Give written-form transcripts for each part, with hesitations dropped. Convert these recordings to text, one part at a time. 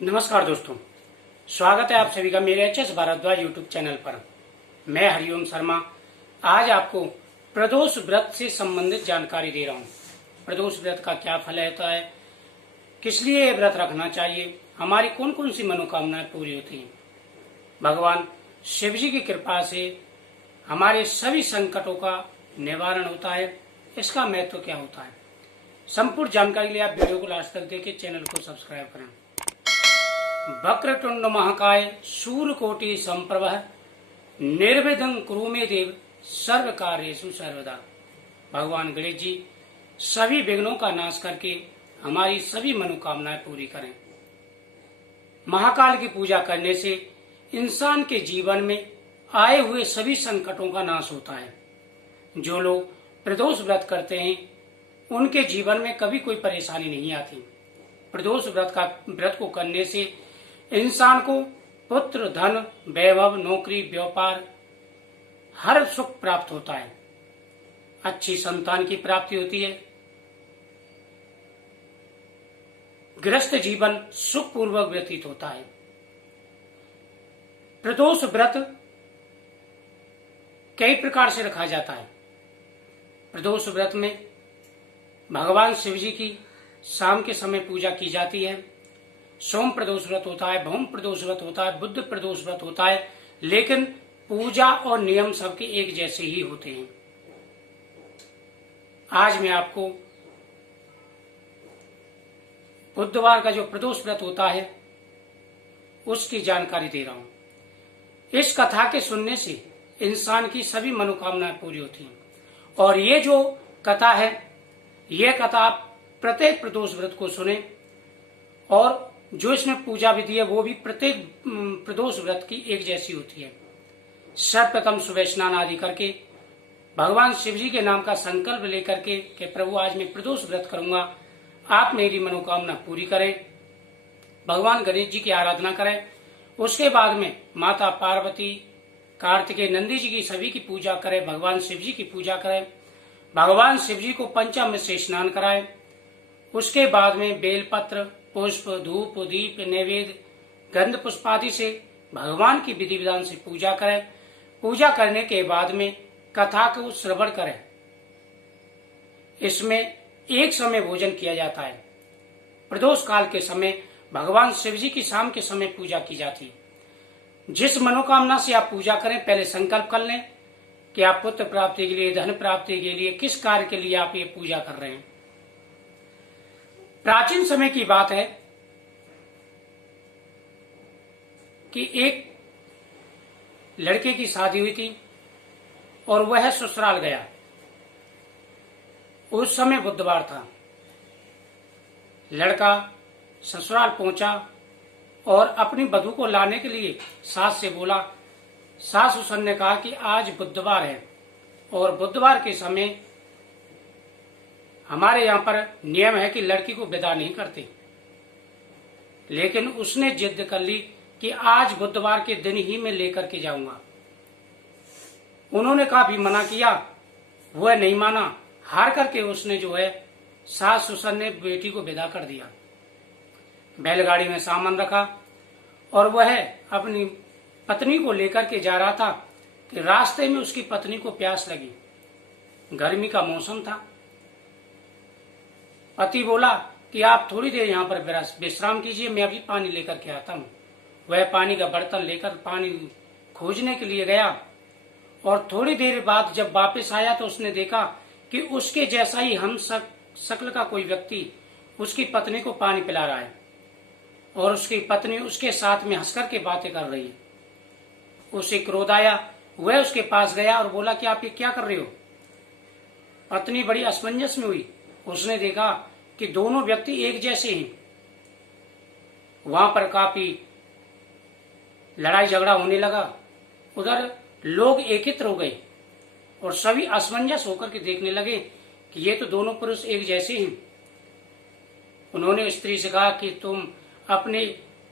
नमस्कार दोस्तों, स्वागत है आप सभी का मेरे H S Bhardwaj YouTube channel पर। मैं हरिओम शर्मा आज आपको प्रदोष व्रत से संबंधित जानकारी दे रहा हूँ। प्रदोष व्रत का क्या फल होता है, किस लिए ये व्रत रखना चाहिए, हमारी कौन कौन सी मनोकामनाएं पूरी होती हैं। भगवान शिव जी की कृपा से हमारे सभी संकटों का निवारण होता है। इसका महत्व क्या होता है, संपूर्ण जानकारी के लिए आप वीडियो को लास्ट तक देखिए, चैनल को सब्सक्राइब करें। वक्रतुंड महाकाय शूलकोटि संप्रभ निर्विघ्नं कुरु मे देव सर्व कार्येषु सर्वदा। भगवान गणेश जी सभी विघ्नों का नाश करके हमारी सभी मनोकामनाएं पूरी करें। महाकाल की पूजा करने से इंसान के जीवन में आए हुए सभी संकटों का नाश होता है। जो लोग प्रदोष व्रत करते हैं उनके जीवन में कभी कोई परेशानी नहीं आती। प्रदोष व्रत को करने से इंसान को पुत्र, धन, वैभव, नौकरी, व्यापार हर सुख प्राप्त होता है। अच्छी संतान की प्राप्ति होती है। गृहस्थ जीवन सुखपूर्वक व्यतीत होता है। प्रदोष व्रत कई प्रकार से रखा जाता है। प्रदोष व्रत में भगवान शिव जी की शाम के समय पूजा की जाती है। सोम प्रदोष व्रत होता है, भौम प्रदोष व्रत होता है, बुद्ध प्रदोष व्रत होता है, लेकिन पूजा और नियम सबके एक जैसे ही होते हैं। आज मैं आपको बुधवार का जो प्रदोष व्रत होता है उसकी जानकारी दे रहा हूं। इस कथा के सुनने से इंसान की सभी मनोकामनाएं पूरी होती हैं। और ये जो कथा है, ये कथा आप प्रत्येक प्रदोष व्रत को सुने और जो इसमें पूजा विधि है वो भी प्रत्येक प्रदोष व्रत की एक जैसी होती है। सर्वप्रथम सुबह स्नान आदि करके भगवान शिव जी के नाम का संकल्प लेकर के कि प्रभु आज मैं प्रदोष व्रत करूंगा, आप मेरी मनोकामना पूरी करें। भगवान गणेश जी की आराधना करें। उसके बाद में माता पार्वती, कार्तिकेय, नंदी जी की सभी की पूजा करें। भगवान शिव जी की पूजा करें। भगवान शिव जी को पंचामृत से स्नान कराएं। उसके बाद में बेलपत्र, पुष्प, धूप, दीप, नैवेद्य, गंध पुष्प आदि से भगवान की विधि विधान से पूजा करें। पूजा करने के बाद में कथा को श्रवण करें। इसमें एक समय भोजन किया जाता है। प्रदोष काल के समय भगवान शिव जी की शाम के समय पूजा की जाती है। जिस मनोकामना से आप पूजा करें पहले संकल्प कर लें कि आप पुत्र प्राप्ति के लिए, धन प्राप्ति के लिए, किस कार्य के लिए आप ये पूजा कर रहे हैं। प्राचीन समय की बात है कि एक लड़के की शादी हुई थी और वह ससुराल गया। उस समय बुधवार था। लड़का ससुराल पहुंचा और अपनी वधू को लाने के लिए सास से बोला। सास ससुर ने कहा कि आज बुधवार है और बुधवार के समय हमारे यहाँ पर नियम है कि लड़की को विदा नहीं करते। लेकिन उसने जिद कर ली कि आज बुधवार के दिन ही मैं लेकर के जाऊंगा। उन्होंने काफी मना किया, वह नहीं माना। हार करके उसने जो है सास ससुर ने बेटी को विदा कर दिया। बैलगाड़ी में सामान रखा और वह अपनी पत्नी को लेकर के जा रहा था कि रास्ते में उसकी पत्नी को प्यास लगी। गर्मी का मौसम था। पति बोला कि आप थोड़ी देर यहाँ पर विश्राम कीजिए, मैं अभी पानी लेकर के आता हूँ। वह पानी का बर्तन लेकर पानी खोजने के लिए गया और थोड़ी देर बाद जब वापस आया तो उसने देखा कि उसके जैसा ही हम शक्ल का कोई व्यक्ति उसकी पत्नी को पानी पिला रहा है और उसकी पत्नी उसके साथ में हंस करके बातें कर रही है। उसे क्रोध आया। वह उसके पास गया और बोला कि आप ये क्या कर रहे हो। पत्नी बड़ी असमंजस में हुई। उसने देखा कि दोनों व्यक्ति एक जैसे हैं। वहां पर काफी लड़ाई झगड़ा होने लगा। उधर लोग एकत्र हो गए और सभी असमंजस होकर के देखने लगे कि ये तो दोनों पुरुष एक जैसे हैं। उन्होंने स्त्री से कहा कि तुम अपने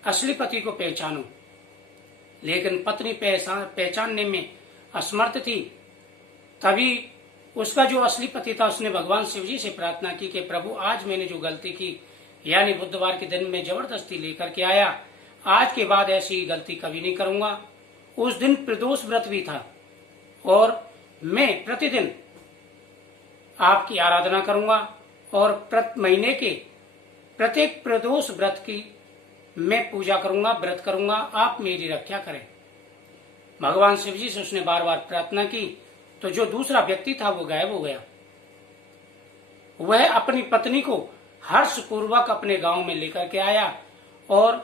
असली पति को पहचानो। लेकिन पत्नी पहचानने में असमर्थ थी। तभी उसका जो असली पति था उसने भगवान शिव जी से प्रार्थना की कि प्रभु आज मैंने जो गलती की यानी बुधवार के दिन में जबरदस्ती लेकर के आया। आज के बाद ऐसी गलती कभी नहीं करूंगा। उस दिन प्रदोष व्रत भी था और मैं प्रतिदिन आपकी आराधना करूंगा और प्रति महीने के प्रत्येक प्रदोष व्रत की मैं पूजा करूंगा, व्रत करूंगा। आप मेरी रक्षा करें। भगवान शिव जी से उसने बार बार प्रार्थना की तो जो दूसरा व्यक्ति था वो गायब हो गया। वह अपनी पत्नी को हर्षपूर्वक अपने गांव में लेकर के आया और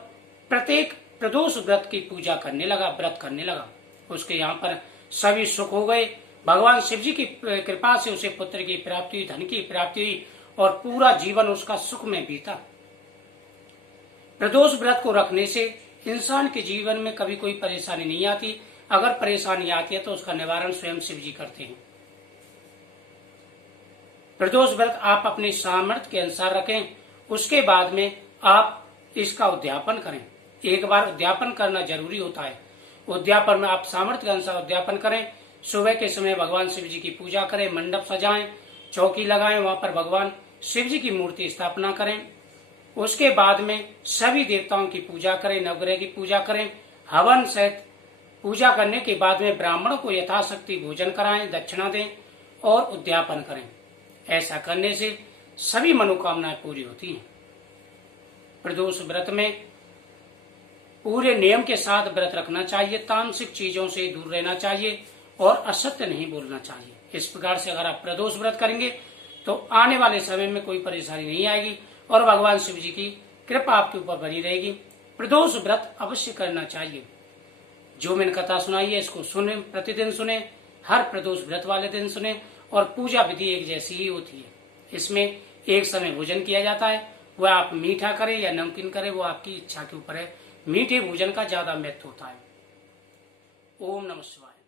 प्रत्येक प्रदोष व्रत की पूजा करने लगा, व्रत करने लगा। उसके यहाँ पर सभी सुख हो गए। भगवान शिव जी की कृपा से उसे पुत्र की प्राप्ति हुई, धन की प्राप्ति हुई और पूरा जीवन उसका सुख में बीता। प्रदोष व्रत को रखने से इंसान के जीवन में कभी कोई परेशानी नहीं आती। अगर परेशानी आती है तो उसका निवारण स्वयं शिव जी करते हैं। प्रदोष व्रत आप अपने सामर्थ्य के अनुसार रखें। उसके बाद में आप इसका उद्यापन करें। एक बार उद्यापन करना जरूरी होता है। उद्यापन में आप सामर्थ्य के अनुसार उद्यापन करें। सुबह के समय भगवान शिव जी की पूजा करें, मंडप सजाएं, चौकी लगाएं, वहां पर भगवान शिव जी की मूर्ति स्थापना करें। उसके बाद में सभी देवताओं की पूजा करें, नवग्रह की पूजा करें, हवन सहित पूजा करने के बाद में ब्राह्मणों को यथाशक्ति भोजन कराएं, दक्षिणा दें और उद्यापन करें। ऐसा करने से सभी मनोकामनाएं पूरी होती हैं। प्रदोष व्रत में पूरे नियम के साथ व्रत रखना चाहिए। तामसिक चीजों से दूर रहना चाहिए और असत्य नहीं बोलना चाहिए। इस प्रकार से अगर आप प्रदोष व्रत करेंगे तो आने वाले समय में कोई परेशानी नहीं आएगी और भगवान शिव जी की कृपा आपके ऊपर बनी रहेगी। प्रदोष व्रत अवश्य करना चाहिए। जो मैंने कथा सुनाई है इसको सुने, प्रतिदिन सुने, हर प्रदोष व्रत वाले दिन सुने और पूजा विधि एक जैसी ही होती है। इसमें एक समय भोजन किया जाता है। वह आप मीठा करें या नमकीन करें वो आपकी इच्छा के ऊपर है। मीठे भोजन का ज्यादा महत्व होता है। ओम नमः शिवाय।